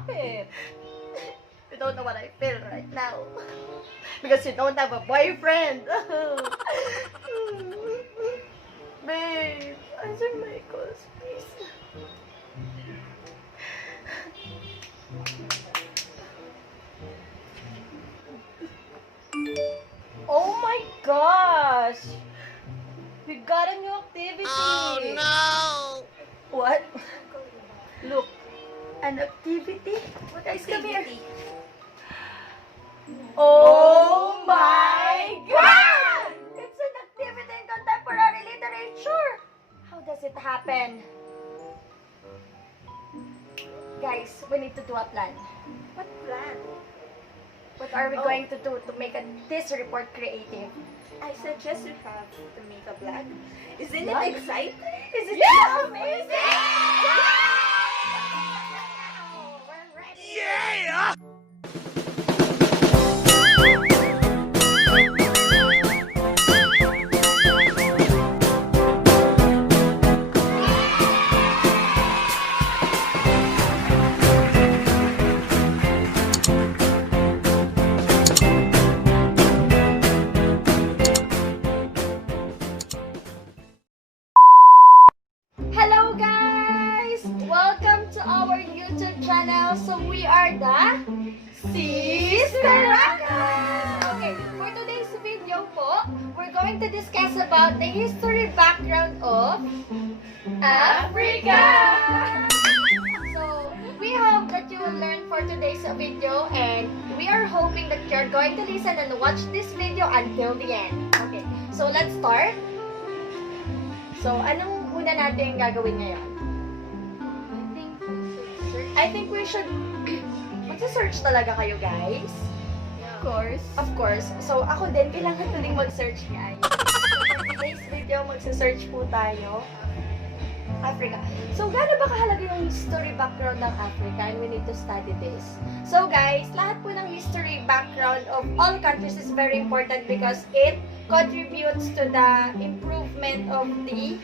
Bakit? You don't know what I feel right now. Because you don't have a boyfriend. Babe, answer my calls, please. Oh my gosh! We got a new activity! What? Look, An activity? what Guys, come here. Oh my God! It's an activity in contemporary literature. How does it happen? Guys, we need to do a plan. What plan? What are we Oh. going to do to make this report creative? I suggest you have to make a vlog. Isn't Vlog? it exciting? Is it Yeah! amazing? We're ready. Hello guys! Welcome to our YouTube channel. So we are the Sister Rakas! Okay, for today's video po, we're going to discuss about the history background of Africa! So, we hope that you will learn for today's video and we are hoping that you're going to listen and watch this video until the end. Okay, so let's start. So, anong una natin gagawin ngayon? I think we should magsa-search talaga kayo, guys. Of course. Of course. So, ako din, kailangan ko din mag-search, guys. For today's video, magsa-search po tayo. Africa. So, gaano ba kahalaga yung history background ng Africa and we need to study this. So, guys, lahat po ng history background of all countries is very important because it contributes to the improvement of the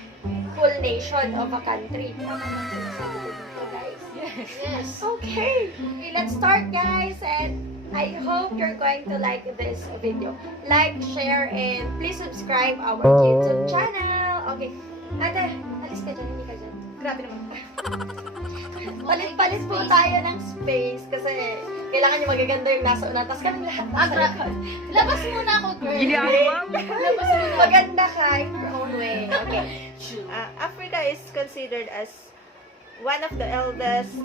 whole nation of a country. Guys. Yes. Okay, let's start guys and I hope you're going to like this video. Like, share, and please subscribe our YouTube channel. Okay, ate, alis ka dyan, hindi ka dyan. Grabe naman. Palit-palit po tayo ng space kasi kailangan yung magaganda yung nasa una. Tapos kami lahat nasa likod. Labas muna ako, girl. Labas mo na. Maganda ka in your own way. Okay. Africa is considered as one of the eldest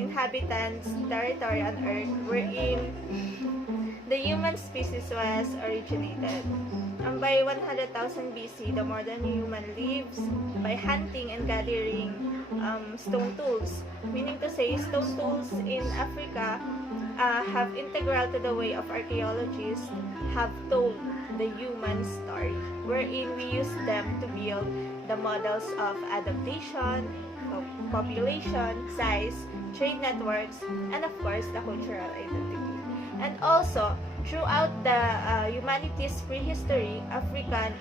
inhabitants territory on Earth wherein the human species was originated. By 100,000 BC, the modern human lives by hunting and gathering stone tools. Meaning to say, stone tools in Africa have integral to the way of archaeologists have told the human story, wherein we use them to build the models of adaptation, of population, size, trade networks, and of course, the cultural identity. And also, throughout the humanity's prehistory, African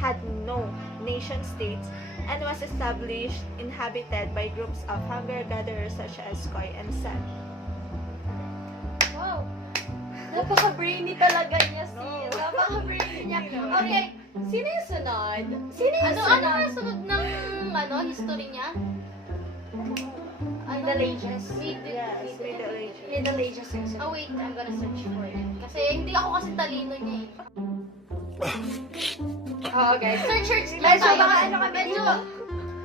had no nation states and was established, inhabited by groups of hunter-gatherers such as Khoi and San. Wow. Napaka-brainy talaga niya, sis. Napaka-brainy niya. Okay, sino yung sunod? Sino yung Ano sunod? ang sunod ng history niya? Middle Ages. Yes, Middle Ages. Middle Ages yung sunod. Oh wait, I'm gonna search for it. Kasi hindi ako kasi talino niya eh. Oo, guys. Search lang Guys, so tayo. baka ano kami dito?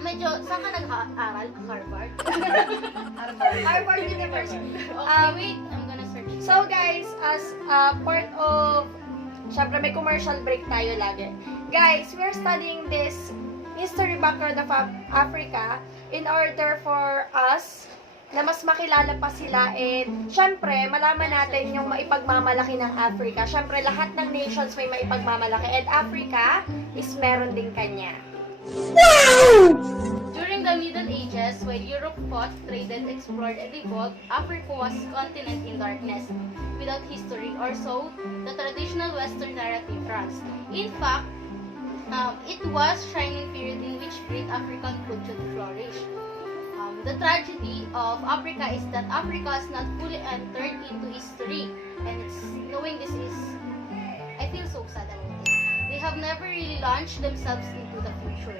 Medyo, saan ka nag-aaral? Harvard? Harvard University. Okay, wait, I'm gonna search. So guys, as part of, syempre may commercial break tayo lagi. Guys, we are studying this history background of Africa in order for us na mas makilala pa sila and syempre malaman natin yung maipagmamalaki ng Africa. Syempre lahat ng nations may maipagmamalaki and Africa is meron din kanya. During the Middle Ages, while Europe fought, traded, explored, and evolved, Africa was a continent in darkness, without history, or so the traditional Western narrative runs. In fact, it was shining period in which great African culture flourished. The tragedy of Africa is that Africa has not fully entered into history, and knowing this is, I feel so sad about it. They have never really launched themselves into the future.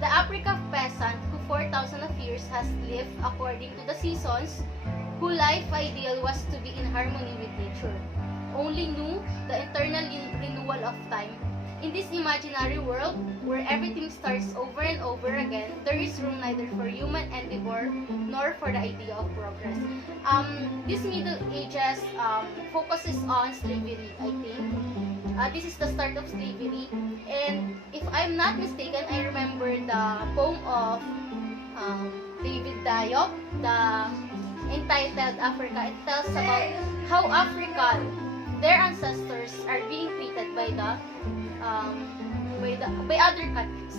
The Africa peasant who 4,000 of years has lived according to the seasons, whose life ideal was to be in harmony with nature, only knew the eternal renewal of time. In this imaginary world, where everything starts over and over again, there is room neither for human endeavor nor for the idea of progress. This Middle Ages focuses on slavery, I think. This is the start of slavery, and if I'm not mistaken, I remember the poem of David Diop, the entitled Africa. It tells about how African, their ancestors, are being treated by other countries.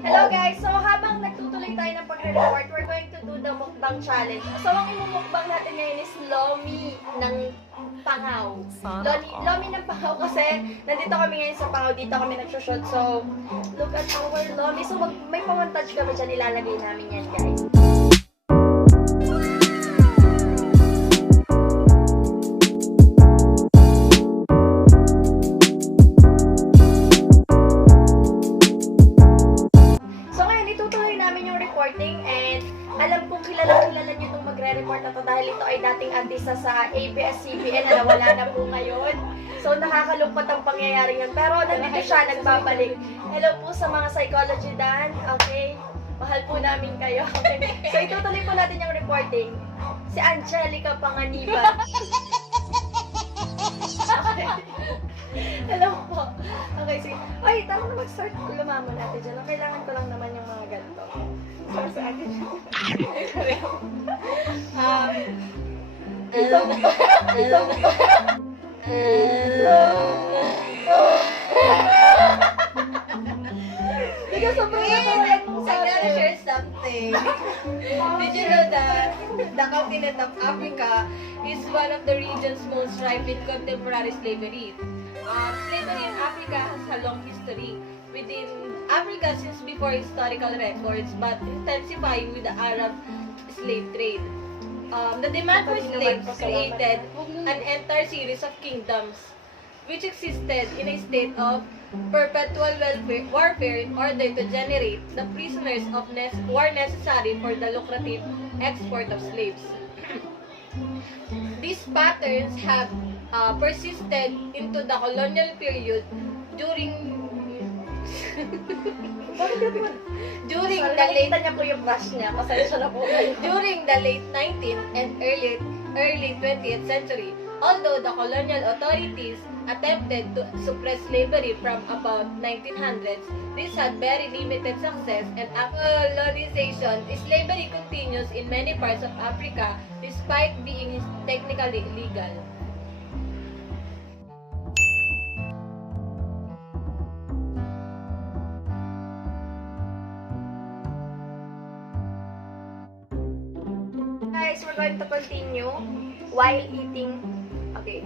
Hello guys! So habang nagtutuloy tayo ng pagre-report, we're going to do the mukbang challenge. So ang imumukbang natin ngayon is lomi ng Pangaw. Lomi ng Pangaw kasi nandito kami ngayon sa Pangaw, dito kami nagsushoot. So look at our lomi. So may pamontage kami dyan, ilalagay namin yan guys. And alam kong kilala niyo itong magre-report na to dahil ito ay dating artista sa ABS-CBN na nawala na po ngayon. So nakakalungkot ang pangyayari yun. Pero nandito siya, nagbabalik. Hello po sa mga psychology dan. Okay? Mahal po namin kayo. Okay? So itutuloy po natin yung reporting. Si Angelica Panganiban. Okay. Hello po. Okay, sige. Ay, tama na mag-start. Lumamon natin dyan. Kailangan ko lang naman yung mga ganito. So, sa akin. Because sobrang natawalan mo sa I gotta share something. Did you know that the continent of Africa is one of the regions most ripe in contemporary slavery? Slavery in Africa has a long history within Africa since before historical records, but intensifying with the Arab slave trade. The demand for slaves created an entire series of kingdoms which existed in a state of perpetual warfare in order to generate the prisoners of war necessary for the lucrative export of slaves. These patterns have persisted into the colonial period during during the late niya po yung brush niya. Pasensya na po kayo. during the late 19th and early 20th century. Although the colonial authorities attempted to suppress slavery from about 1900s, this had very limited success, and after colonization, slavery continues in many parts of Africa despite being technically illegal. Guys, we're going to continue while eating. Okay.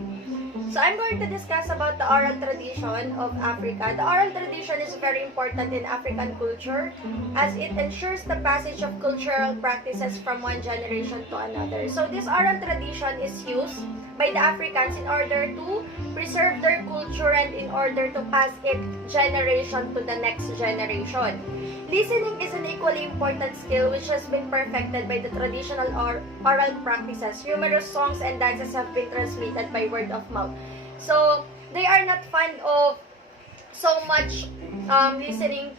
So I'm going to discuss about the oral tradition of Africa. The oral tradition is very important in African culture as it ensures the passage of cultural practices from one generation to another. So this oral tradition is used by the Africans in order to preserve their culture and in order to pass it generation to the next generation. Listening is an equally important skill which has been perfected by the traditional oral practices. Numerous songs and dances have been transmitted by word of mouth. So, they are not fond of so much listening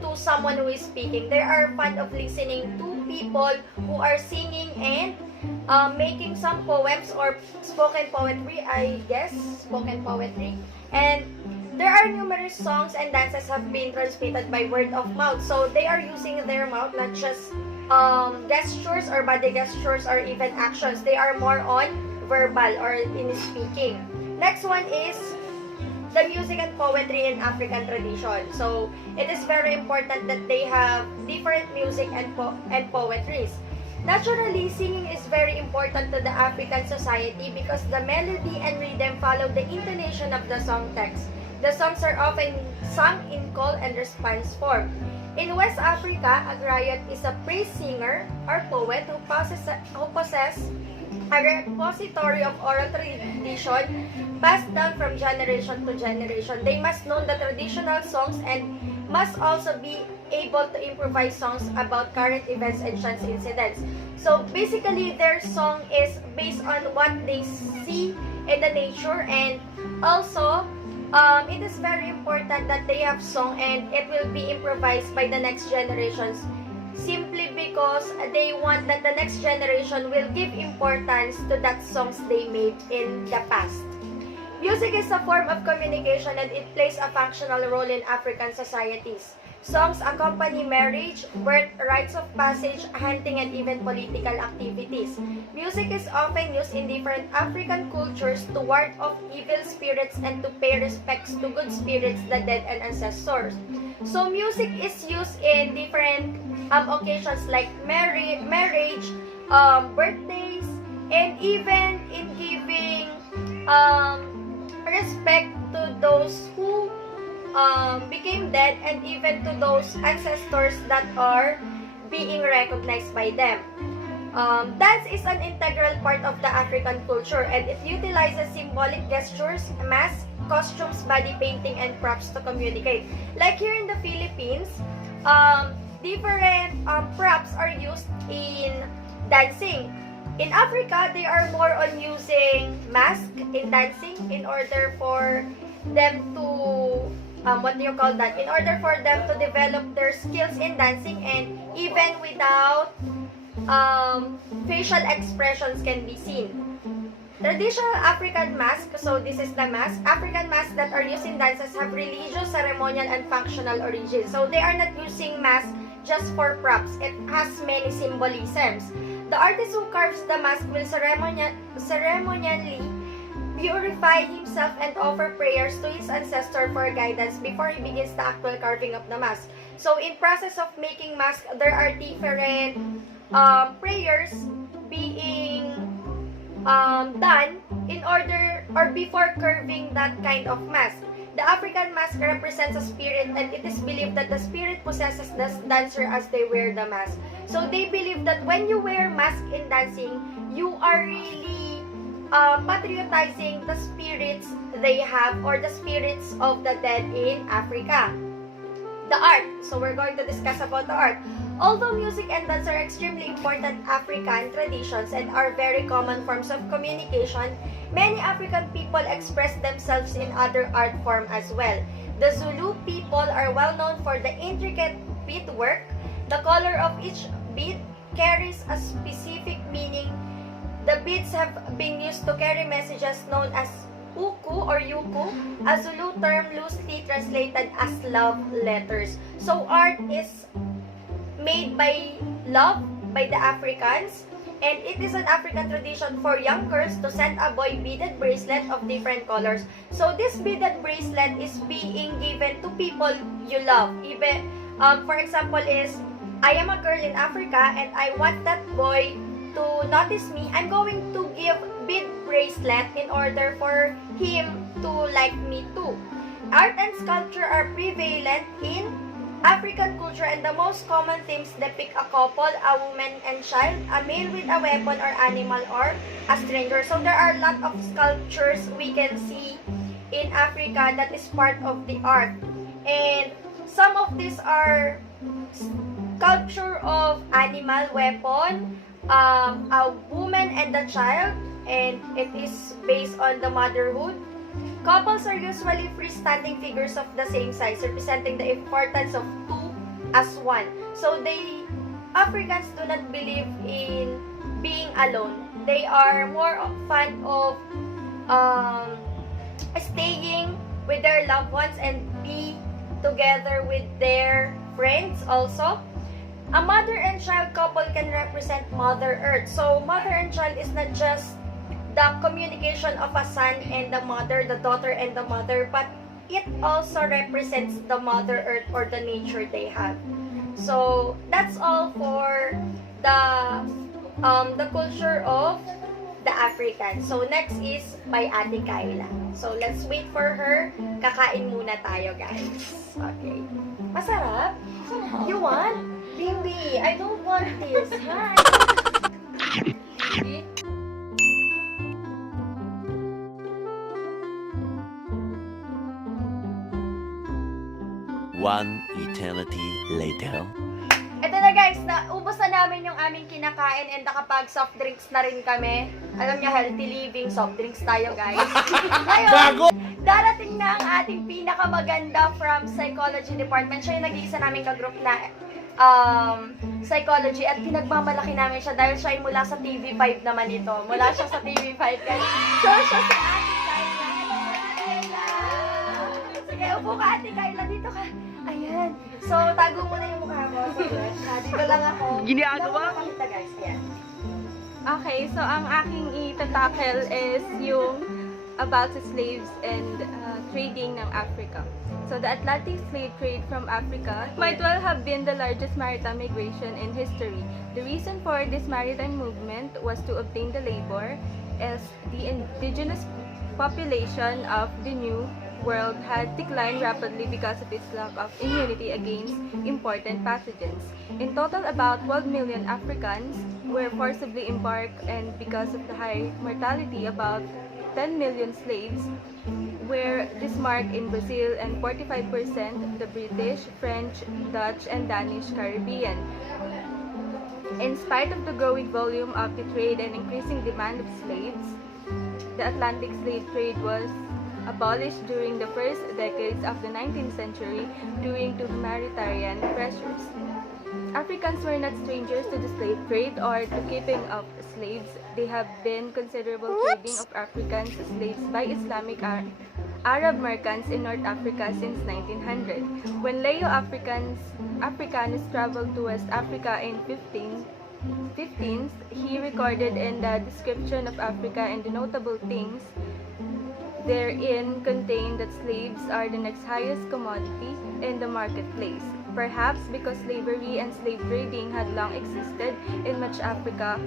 to someone who is speaking. They are fond of listening to people who are singing and making some poems or spoken poetry, I guess. Spoken poetry. And there are numerous songs and dances have been transmitted by word of mouth. So they are using their mouth, not just gestures or body gestures or even actions. They are more on verbal or in speaking. Next one is the music and poetry in African tradition. So it is very important that they have different music and poetries. Naturally, singing is very important to the African society because the melody and rhythm follow the intonation of the song text. The songs are often sung in call and response form. In West Africa, a griot is a praise singer or poet who possesses a repository of oral tradition passed down from generation to generation. They must know the traditional songs and must also be able to improvise songs about current events and chance incidents. So basically, their song is based on what they see in the nature, and also it is very important that they have song and it will be improvised by the next generations, simply because they want that the next generation will give importance to that songs they made in the past. Music is a form of communication and it plays a functional role in African societies. Songs accompany marriage, birth, rites of passage, hunting, and even political activities. Music is often used in different African cultures to ward off evil spirits and to pay respects to good spirits, the dead, and ancestors. So music is used in different occasions like marriage, birthdays, and even in giving respect to those who became dead, and even to those ancestors that are being recognized by them. Dance is an integral part of the African culture and it utilizes symbolic gestures, masks, costumes, body painting, and props to communicate. Like here in the Philippines, different props are used in dancing. In Africa, they are more on using mask in dancing in order for them to in order for them to develop their skills in dancing, and even without facial expressions can be seen. Traditional African mask, so this is the mask. African masks that are used in dances have religious, ceremonial, and functional origin. So they are not using mask just for props. It has many symbolisms. The artist who carves the mask will ceremonially purify himself and offer prayers to his ancestor for guidance before he begins the actual carving of the mask. So in process of making mask, there are different prayers being done in order or before carving that kind of mask. The African mask represents a spirit, and it is believed that the spirit possesses the dancer as they wear the mask. So they believe that when you wear mask in dancing, you are really patriotizing the spirits they have, or the spirits of the dead in Africa. The art. So we're going to discuss about the art. Although music and dance are extremely important African traditions and are very common forms of communication, many African people express themselves in other art form as well. The Zulu people are well known for the intricate beadwork. The color of each bead carries a specific meaning. The beads have been used to carry messages known as uku or yuku, a Zulu term loosely translated as love letters. So art is made by love by the Africans, and it is an African tradition for young girls to send a boy beaded bracelet of different colors. So this beaded bracelet is being given to people you love. Even for example is, I am a girl in Africa and I want that boy to notice me. I'm going to give bead bracelet in order for him to like me too. Art and sculpture are prevalent in African culture, and the most common themes depict a couple, a woman and child, a male with a weapon or animal, or a stranger. So there are a lot of sculptures we can see in Africa that is part of the art. And some of these are sculpture of animal, weapon, a woman and a child, and it is based on the motherhood. Couples are usually freestanding figures of the same size, representing the importance of two as one. So Africans do not believe in being alone. They are more fond of staying with their loved ones and be together with their friends also. A mother and child couple can represent Mother Earth. So mother and child is not just the communication of a son and the mother, the daughter and the mother, but it also represents the Mother Earth or the nature they have. So that's all for the the culture of the Africans. So, next is by Ate Kyla. So, let's wait for her. Kakain muna tayo, guys. Okay. Masarap? You want? Bimbi, I don't want this. Hi. One eternity later. Ito na guys, naubos na namin yung aming kinakain and nakapag soft drinks na rin kami. Alam niyo, healthy living, soft drinks tayo guys. Ngayon, darating na ang ating pinakamaganda from psychology department. Siya yung nag-iisa namin ka-group na psychology at pinagmamalaki namin siya dahil siya ay mula sa TV5 naman ito. Mula siya sa TV5 guys. So, siya si Ate Kyla. Hello, Ate Kyla! Sige, upo ka Ate Kyla. Dito ka. Ayan. So, tago mo na yung mukha mo. So, dito lang ako. Ginagawa? Pakita guys. Ayan. Okay, so ang aking itatackle is yung about the slaves and trading ng Africa. So the Atlantic slave trade from Africa might well have been the largest maritime migration in history. The reason for this maritime movement was to obtain the labor, as the indigenous population of the New World had declined rapidly because of its lack of immunity against important pathogens. In total, about 12 million Africans were forcibly embarked, and because of the high mortality, about 10 million slaves were disembarked in Brazil and 45% the British, French, Dutch, and Danish Caribbean. In spite of the growing volume of the trade and increasing demand of slaves, the Atlantic slave trade was abolished during the first decades of the 19th century due to humanitarian pressures. Africans were not strangers to the slave trade or to keeping of slaves. There have been considerable trading of African slaves by Islamic Arab merchants in North Africa since 1900. When Africanus traveled to West Africa in 15th, he recorded in the description of Africa and the notable things therein contained that slaves are the next highest commodity in the marketplace. Perhaps because slavery and slave trading had long existed in much Africa,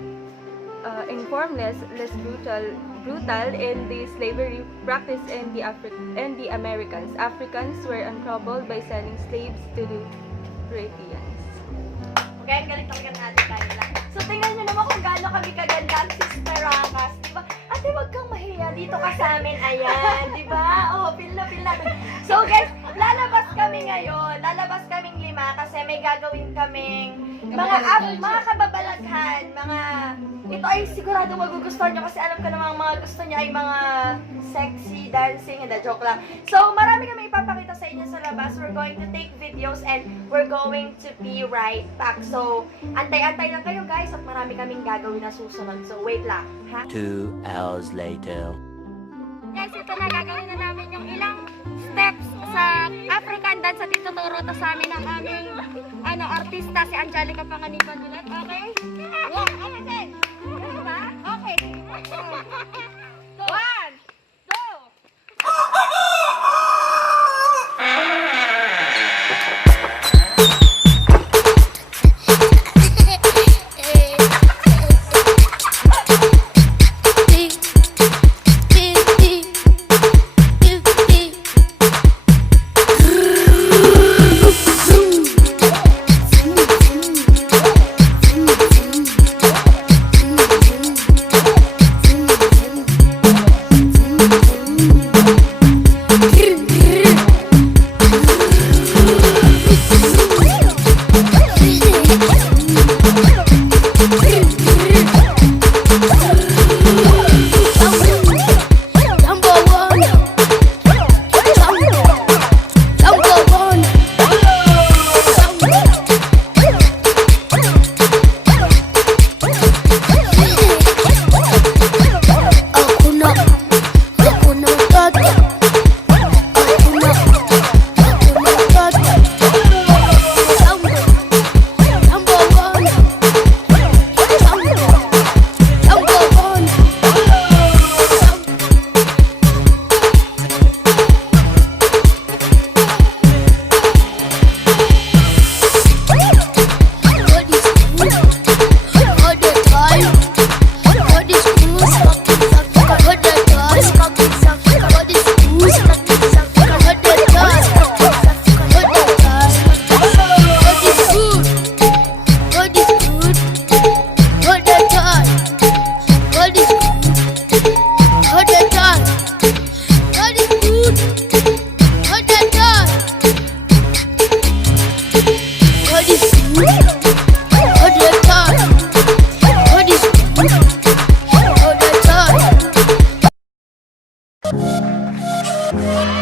in form less brutal in the slavery practice in the Americans. Africans were untroubled by selling slaves to the Europeans. Okay, ang galing talaga natin tayo lang. So, tingnan nyo naman kung gaano kami kaganda ang Sister Rangkas. Diba? Ate, wag kang mahiya. Dito ka sa amin. Ayan. Diba? Oh, feel na. So, guys, lalabas kami ngayon. Lalabas kaming 5 kasi may gagawin kaming mga kababalaghan. Ito ay sigurado magugustuhan nyo kasi alam ko namang mga gusto nyo ay mga sexy dancing. Hindi, joke lang. So, marami kami ipapakita sa inyo sa labas. We're going to take videos and we're going to be right back. So, antay-antay lang kayo guys at marami kaming gagawin na susunod. So, wait lang. Ha? 2 hours later. Guys, ito na gagawin na namin yung ilang steps sa African dance at ituturo to sa amin ng aming artista si Angelica Panganiban ulit. Okay? Yeah, okay. Diba? Okay. Go. 1, 2. Bye!